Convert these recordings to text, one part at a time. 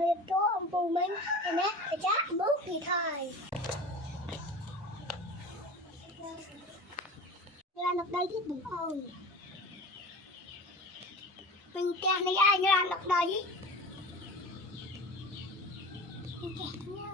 lên chỗ ông Pù Minh thì nè phải chắc bước thì thôi ra được đây thiết đúng rồi mình kẹt này ai ra được đây mình kẹt nha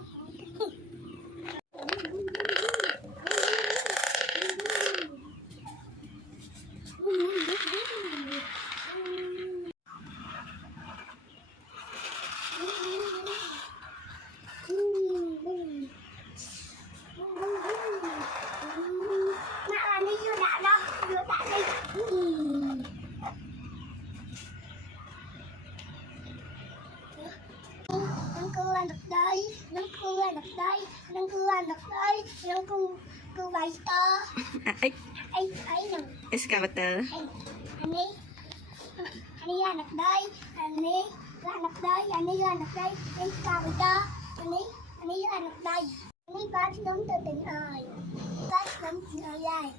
được đây, nó cưa được đây, nó cưa được đây, nó cưa bài tơ. Ấy nè. Excavator. Anh đi ra được đây, anh đi ra được đây, anh đi ra được đây, excavator. Anh đi ra được đây, anh đi bắt xuống từ tỉnh ơi, bắt xuống tỉnh ơi đây.